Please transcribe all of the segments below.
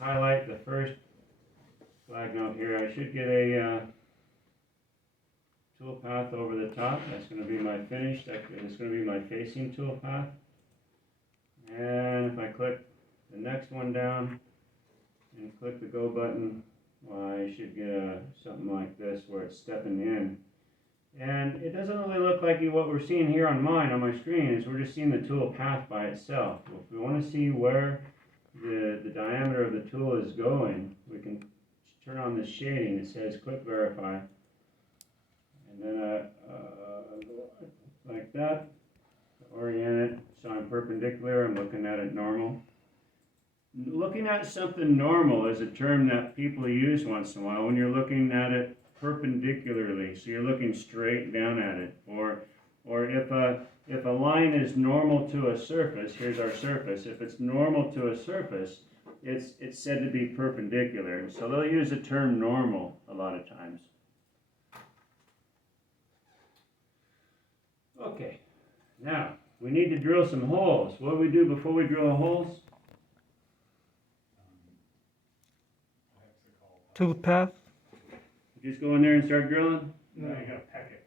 highlight the first flag note here. I should get a tool path over the top. That's going to be my finish. That's going to be my facing tool path. And if I click the next one down and click the go button, well, I should get something like this where it's stepping in. And it doesn't really look like what we're seeing here on my screen is we're just seeing the tool path by itself. If we want to see where the diameter of the tool is going, we can turn on the shading. It says quick verify. And then like that, orient it so I'm perpendicular. I'm looking at it normal. Looking at something normal is a term that people use once in a while when you're looking at it perpendicularly. So you're looking straight down at it. Or if a line is normal to a surface, here's our surface. If it's normal to a surface, it's said to be perpendicular. So they'll use the term normal a lot of times. Okay, now we need to drill some holes. What do we do before we drill the holes? Toolpath. Just go in there and start drilling? No, you gotta peck it.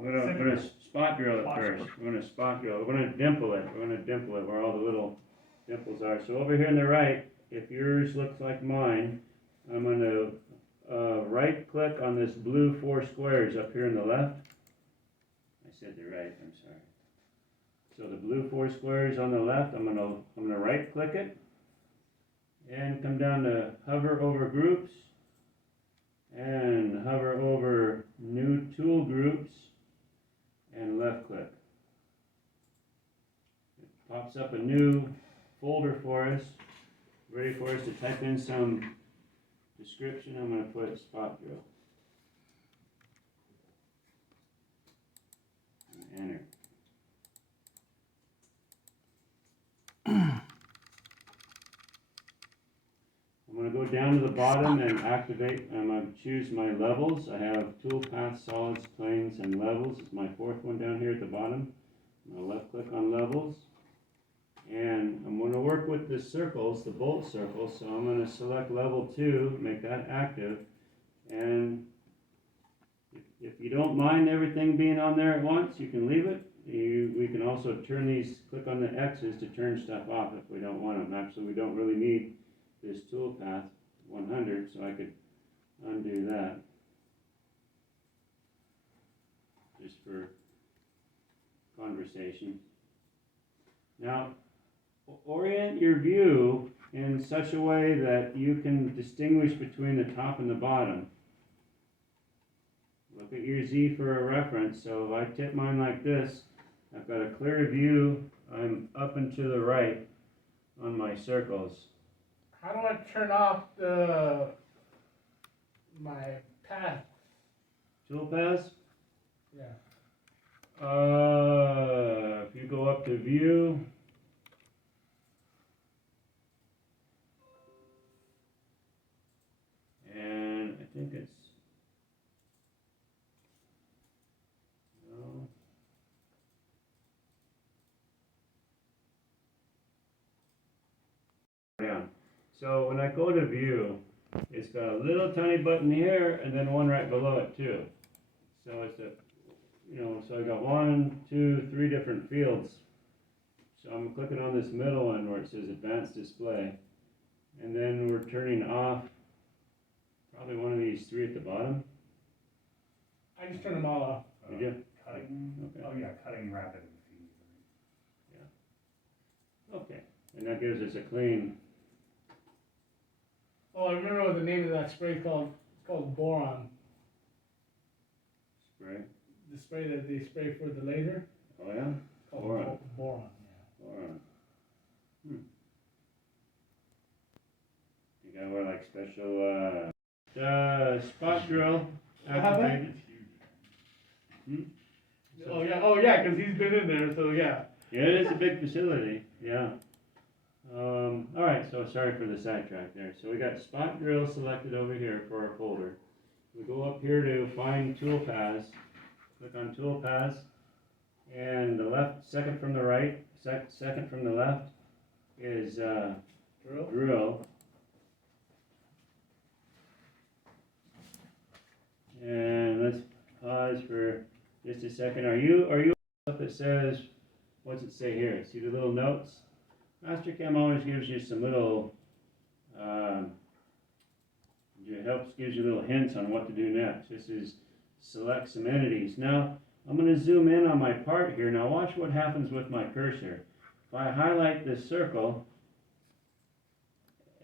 We're gonna spot drill it first. We're gonna spot drill. We're gonna dimple it. We're gonna dimple it where all the little dimples are. So over here on the right, if yours looks like mine, I'm gonna right click on this blue 4 squares up here on the left. I said the right, I'm sorry. So the blue 4 squares on the left, I'm gonna right click it and come down to hover over groups and hover over new tool groups and left click. It pops up a new folder for us, ready for us to type in some description. I'm going to put spot drill. And enter. I'm going to go down to the bottom and activate. I'm going to choose my levels. I have toolpath, solids, planes, and levels. It's my 4th one down here at the bottom. I'm going to left click on levels. And I'm going to work with the circles, the bolt circles. So I'm going to select level 2, make that active. And if you don't mind everything being on there at once, you can leave it. We can also turn these, click on the X's to turn stuff off if we don't want them. Actually, we don't really need this toolpath 100, so I could undo that just for conversation. Now, orient your view in such a way that you can distinguish between the top and the bottom. Look at your Z for a reference. So if I tip mine like this, I've got a clear view. I'm up and to the right on my circles. How do I turn off my path? Tool paths? Yeah. If you go up to view, and I think it's, no. Down. So when I go to view, it's got a little tiny button here and then one right below it too. So it's so I got 1, 2, 3 different fields. So I'm clicking on this middle one where it says advanced display. And then we're turning off probably one of these 3 at the bottom. I just turned them all off. Did you? Cutting. Okay. Oh yeah, cutting rapid feed. Okay. And that gives us a clean. Oh, I remember what the name of that spray called. It's called boron. Spray. The spray that they spray for the laser. Oh yeah? Called Boron. Boron. Yeah. Boron. You gotta wear like special spot drill activated. Oh yeah. Oh yeah. Because he's been in there. So yeah. Yeah, it is a big facility. Yeah. All right. So sorry for the sidetrack there. So we got spot drill selected over here for our folder. We go up here to find tool paths. Click on tool paths, and the left, second from the right, second from the left is Drill. drill. pause for just a second. Are you up that says, what's it say here? See the little notes? Mastercam always gives you some little, gives you little hints on what to do next. This is select some entities. Now, I'm going to zoom in on my part here. Now watch what happens with my cursor. If I highlight this circle,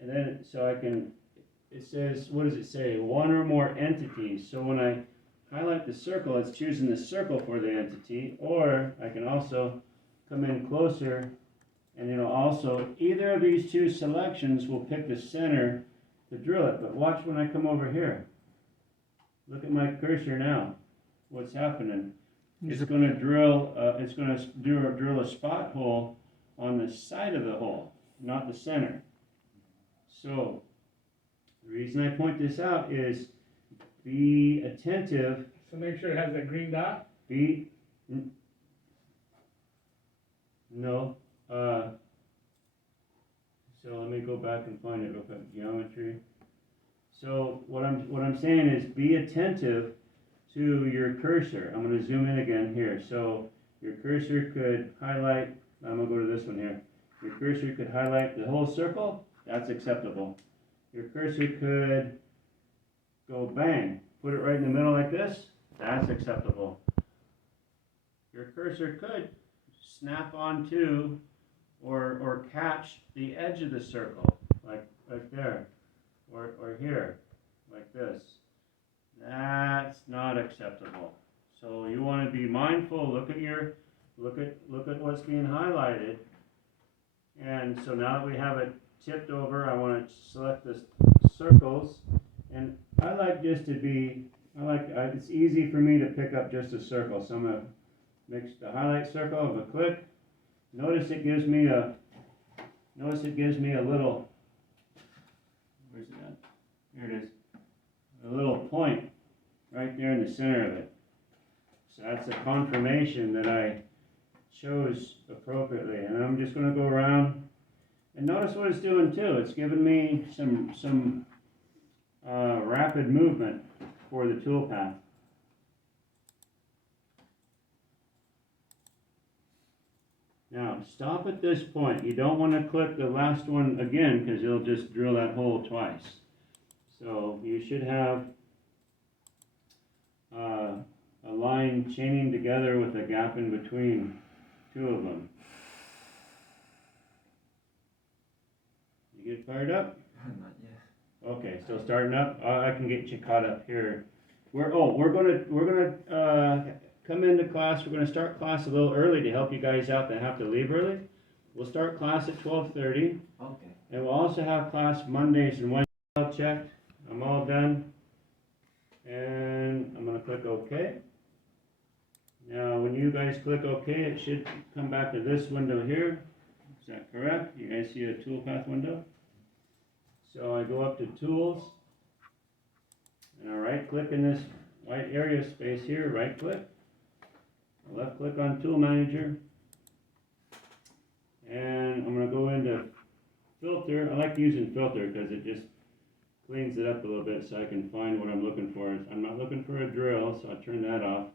and then, so I can, it says, what does it say? One or more entities. So when I highlight the circle, it's choosing the circle for the entity, or I can also come in closer, and it'll also, either of these two selections will pick the center to drill it. But watch when I come over here. Look at my cursor now. What's happening? It's going to drill. It's going to drill a spot hole on the side of the hole, not the center. So the reason I point this out is be attentive. So make sure it has that green dot. No. So let me go back and find it real quick. Geometry. So what I'm saying is be attentive to your cursor. I'm going to zoom in again here. So your cursor could highlight. I'm going to go to this one here. Your cursor could highlight the whole circle. That's acceptable. Your cursor could go bang, put it right in the middle like this. That's acceptable. Your cursor could snap onto or catch the edge of the circle, like there, or here, like this. That's not acceptable. So you want to be mindful. Look at what's being highlighted. And so now that we have it tipped over, I want to select the circles, and I like just to be. It's easy for me to pick up just a circle. So I'm going to mix the highlight circle. I'm going to click. Notice it gives me a little. Where's it at? Here it is. A little point right there in the center of it. So that's a confirmation that I chose appropriately. And I'm just going to go around and notice what it's doing too. It's giving me some rapid movement for the toolpath. Now stop at this point. You don't want to click the last one again because it'll just drill that hole twice. So you should have a line chaining together with a gap in between two of them. You get fired up? Not yet. Okay, still starting up. I can get you caught up here. We're gonna come into class. We're gonna start class a little early to help you guys out that have to leave early. We'll start class at 12:30, Okay. and we'll also have class Mondays and Wednesdays. All checked. I'm all done, and I'm gonna click OK. Now, when you guys click OK, it should come back to this window here. Is that correct? You guys see a toolpath window? So I go up to Tools, and I right click in this white area space here, right click. Left click on Tool Manager, and I'm going to go into Filter. I like using Filter because it just cleans it up a little bit so I can find what I'm looking for. I'm not looking for a drill, so I turn that off.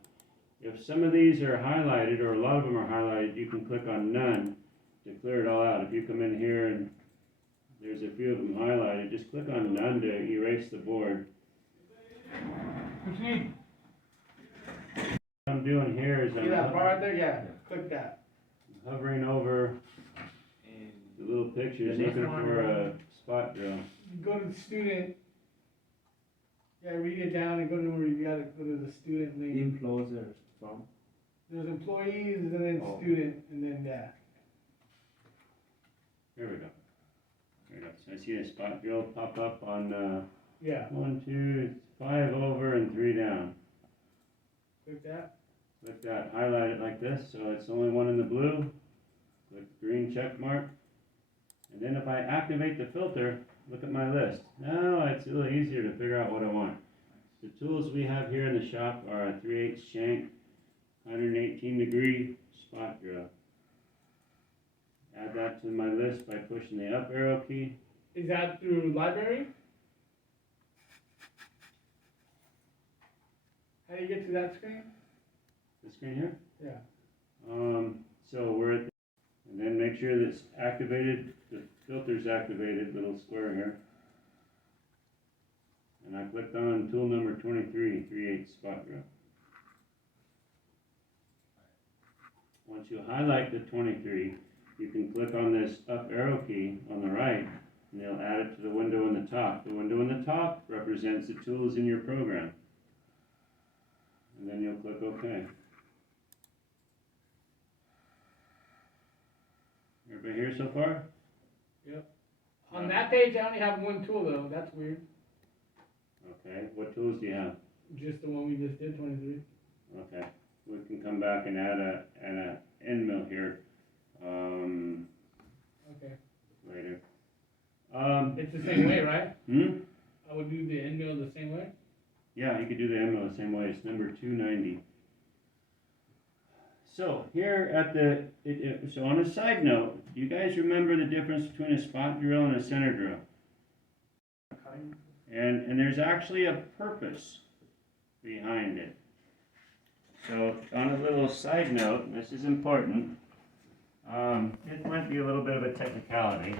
If some of these are highlighted, or a lot of them are highlighted, you can click on None to clear it all out. If you come in here and there's a few of them highlighted, just click on None to erase the board. What you need? What I'm doing here is See that bar right there? Yeah. Click that. hovering over And the little pictures, The next looking one. for a spot drill. You go to the student. Yeah, read it down and go to where you gotta go to the student link. enclosure from. There's employees and then Oh. student and then yeah. There we go. There we go. So I see a spot drill pop up on Yeah. 1, 2, 5 over and 3 down. Click that. Click that, highlight it like this, so it's the only one in the blue. Click the green check mark. And then if I activate the filter, look at my list. Now it's a little easier to figure out what I want. The tools we have here in the shop are a 3/8 shank, 118 degree spot drill. Add that to my list by pushing the up arrow key. Is that through library? How do you get to that screen? The screen here? Yeah. So we're at, and then make sure that's activated, the filter's activated, little square here. And I clicked on tool number 23, 3/8 spot drill. Once you highlight the 23, you can click on this up arrow key on the right, and they'll add it to the window in the top. The window in the top represents the tools in your program. And then you'll click OK. Everybody here so far? On that page, I only have one tool though, that's weird. Okay, what tools do you have? Just the one we just did, 23. Okay, we can come back and add a end mill here, Okay. later. It's the same way, right? Hmm? I would do the end mill the same way? Yeah, you could do the end mill the same way, it's number 290. So, here at so on a side note, do you guys remember the difference between a spot drill and a center drill? Cutting, And there's actually a purpose behind it. So on a little side note, and this is important, it might be a little bit of a technicality,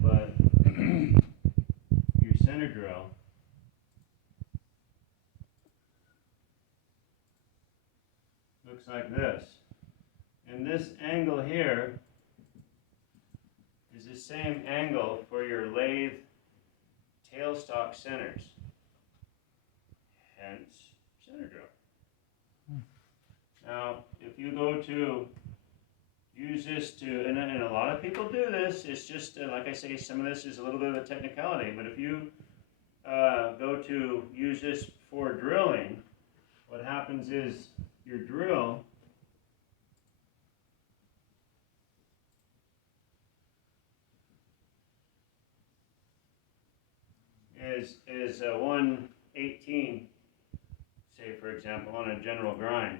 but your center drill looks like this. And this angle here is the same angle for your lathe tailstock centers, hence center drill. Now, if you go to use this to, and a lot of people do this, it's just, like I say, some of this is a little bit of a technicality, but if you go to use this for drilling, what happens is your drill is 1/18, say for example, on a general grind.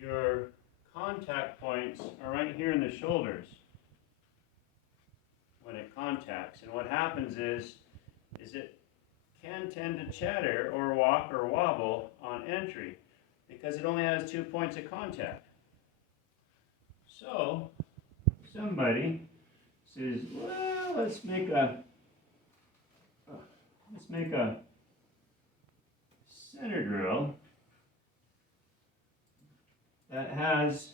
Your contact points are right here in the shoulders when it contacts, and what happens is it can tend to chatter or walk or wobble on entry because it only has 2 points of contact. So somebody says, well, let's make a center drill that has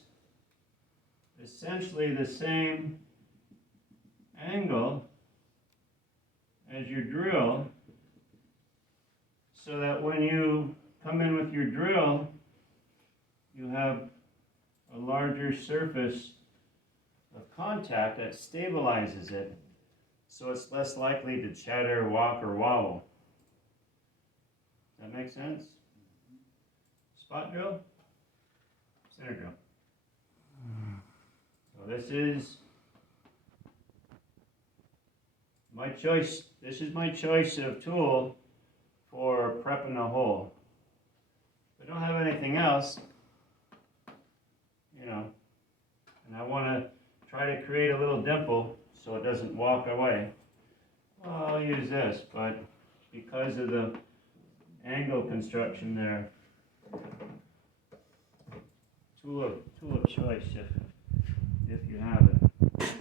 essentially the same angle as your drill, so that when you come in with your drill, you have a larger surface of contact that stabilizes it, so it's less likely to chatter, walk, or wobble. Does that make sense? Spot drill, center drill. So this is my choice. This is my choice of tool for prepping a hole. If I don't have anything else, and I want to try to create a little dimple so it doesn't walk away, well, I'll use this, but because of the angle construction there, tool of choice if you have it.